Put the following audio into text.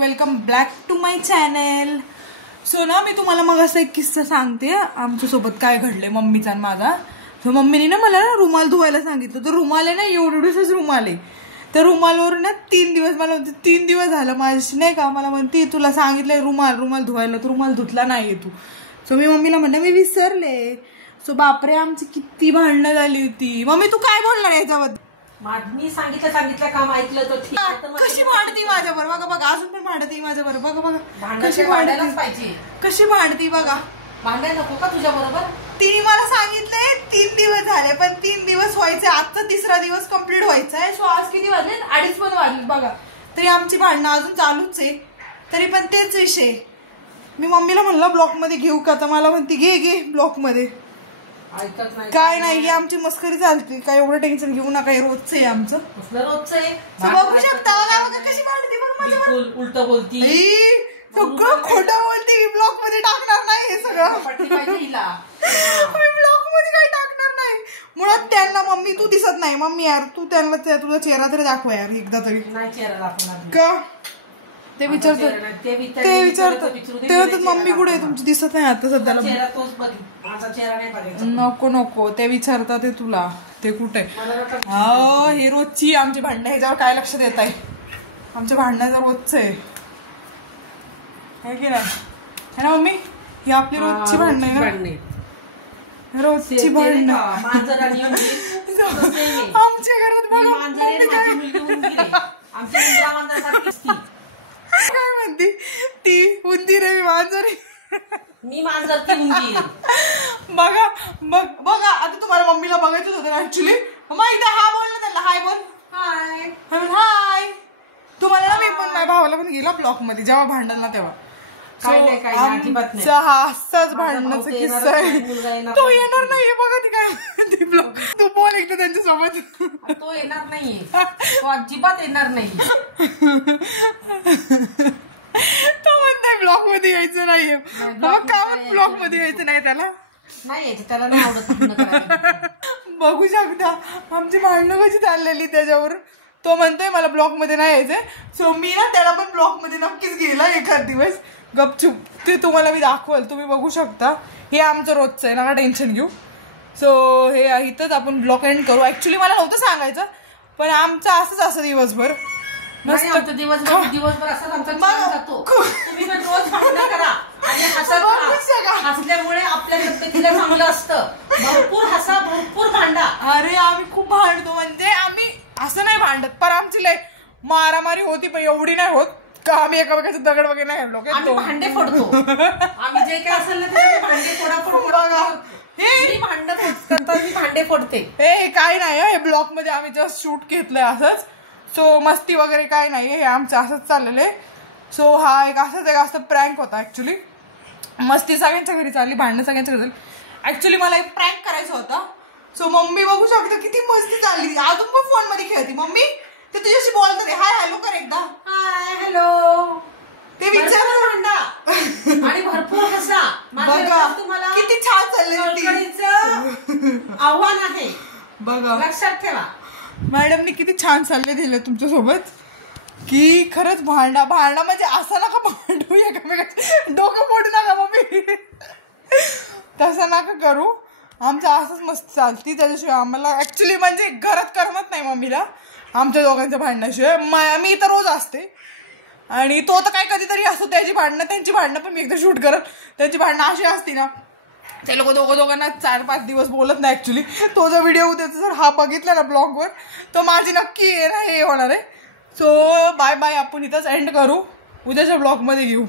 Welcome back to my channel. So ना मी तुम्हाला मग असं एक किस्सा सांगते आमच्यासोबत काय घडले मम्मीचा आणि माझा. सो मम्मीने ना मला रुमाल धुवायला सांगितलं. तर रुमाल आहे ना एवढंच रुमाल आहे. त्या रुमालवर ना 3 दिवस मला म्हणते 3 दिवस झालं माझी नाही का. मला म्हणते तुला सांगितलंय रुमाल धुवायला तू रुमाल धुतला नाहीये तू. सो मी मम्मीला म्हणलं मी विसरले. सो बापरे आमची किती भांडणं झाली होती. मम्मी तू काय बोलणार याच्याबद्दल. मी सांगितलं काम ऐकलं तर ठीक. कशी भांडती माझ्यावर बघा बघा अजून पण भांडती माझ्यावर बघा बघा कशी भांडायलाच पाहिजे. कशी भांडती बघा. भांडायला नको का तुझ्या बरोबर. तिने मला सांगितलंय 3 दिवस झाले पण 3 दिवस व्हायचे. आजचा 3रा दिवस कम्प्लीट व्हायचा आहे. सो आज किती वाजले 2:30 पण वाजले बघा. तरी आमची भांडणं अजून चालूच आहे. तरी पण तेच विषय. मी मम्मीला म्हणलं ब्लॉक मध्ये घेऊ का तर मला म्हणते घे ब्लॉक मध्ये. ऐकत नाही काय नाही आमची मस्करी चालते. काय एवढं टेन्शन घेऊ नका. रोजचं आहे आमचं. रोजचं आहे. बघू शकता कशी भांडते बघ. उलट बोलती सगळं खोटं बोलते. मी ब्लॉक मध्ये टाकणार नाही हे सगळं. मी ब्लॉक मध्ये काही टाकणार नाही. मुळात त्यांना मम्मी तू दिसत नाही. मम्मी यार तू त्यांना तुझा चेहरा तरी दाखव यार एकदा तरी. नाही चेहरा दाखवणार का ते विचारतात ते मम्मी कुठे आहे तुमची दिसत नाही आता सध्याला. नको ते विचारतात ते तुला ते कुठे. हो हे रोजची आमची भांडणं. ह्याच्यावर काय लक्ष देत आहे. आमच्या भांडणाचं रोजचं आहे की नाही है ना मम्मी. ही आपली रोजची भांडणं आहे ना. रोजची भांडणं आमच्या घरात काय म्हणते ती उंदीर आहे मी मांजर ती उंदीर. बघा बघा आता तुम्हाला मम्मीला बघायचंच होतं ऍक्च्युली. मग एकदा हा बोल ना त्याला. हाय बोल. हाय. तुम्हाला ना मी पण माझ्या भावाला पण गेला ब्लॉक मध्ये जेव्हा भांडण ना तेव्हा. हा असाच भांडणाचा किस्सा आहे. तो येणार नाहीये बघा ती काय ब्लॉक. तू बोल एकदा त्यांच्यासोबत. तो येणार नाहीये. तो अजिबात येणार नाही. तो म्हणताय ब्लॉक मध्ये यायचं नाहीये. मग का ब्लॉक मध्ये यायचं नाही त्याला. नाही त्याला नाही आवडत. बघू शकता आमची भांडणं कशी चाललेली त्याच्यावर. तो म्हणतोय मला ब्लॉक मध्ये नाही यायचंय. सो मी ना त्याला पण ब्लॉक मध्ये नक्कीच गेला एखाद दिवस गपचूप. ते तुम्हाला मी दाखवल तुम्ही बघू शकता. हे आमचं रोजचं आहे नका टेन्शन घेऊ. सो हे इथंच आपण ब्लॉक एंड करू. ऍक्च्युली मला नव्हतं सांगायचं पण आमचं असंच दिवसभर मस्त दिवसभर असं आमचा जातो. तुम्ही पण रोज भांडणं करा आणि हसल्यामुळे आपल्या तब्येतीला चांगलं असतं. भरपूर हसा भरपूर भांडा. अरे आम्ही खूप भांडतो. म्हणजे आम्ही असं नाही भांडत पण आमची लय मारामारी होती पण एवढी नाही होत का आम्ही एकामेकाचे दगड वगैरे नाही हल्लो. आम्ही भांडे फोडतो. आम्ही जे काय असेल ना त्याचे भांडे फोडा. हे भांडे फोडते. हे काय नाही हे ब्लॉक मध्ये आम्ही जस्ट शूट घेतलंय असंच. सो मस्ती वगैरे काय नाही हे आमचं असंच चाललेलं आहे. सो हा एक असं प्रँक होता ऍक्च्युली. मस्ती सगळ्यांच्या घरी चालली भांडणं सगळ्यांच्या घरी चालली. ऍक्च्युली मला एक प्रँक करायचा होता. सो मम्मी बघू शकता किती मस्ती चालली. अजून पण फोन मध्ये खेळते मम्मी. ते तुझ्याशी बोलतात हाय हॅलो कर एकदा. हाय हॅलो ते विचार भांडा आणि भरपूर हसा. बघा तुम्हाला किती छान चाललंय. आव्हान आहे बघा लक्षात ठेवा. मॅडमने किती छान सल्ले दिले तुमच्यासोबत की खरंच भांडा म्हणजे असं नका भांडू एकामेकाचे डोकं फोडू नका मम्मी. तसं नका करू. आमचं असंच मस्त चालती. त्याच्याशिवाय आम्हाला ऍक्च्युली म्हणजे घरात करमत नाही मम्मीला आमच्या दोघांच्या भांडणाशिवाय. मी तर रोज असते आणि तो तर काय कधीतरी असतो. त्यांची भांडणं पण मी एकदा शूट करत. त्यांची भांडणं अशी असती ना ते लोक दोघांना 4-5 दिवस बोलत नाही ऍक्च्युली. तो जो व्हिडिओ होता जर हा बघितला ना ब्लॉगवर तर माझी नक्की हे होणार आहे. सो बाय आपण इथंच एंड करू. उद्याच्या ब्लॉग मध्ये घेऊ.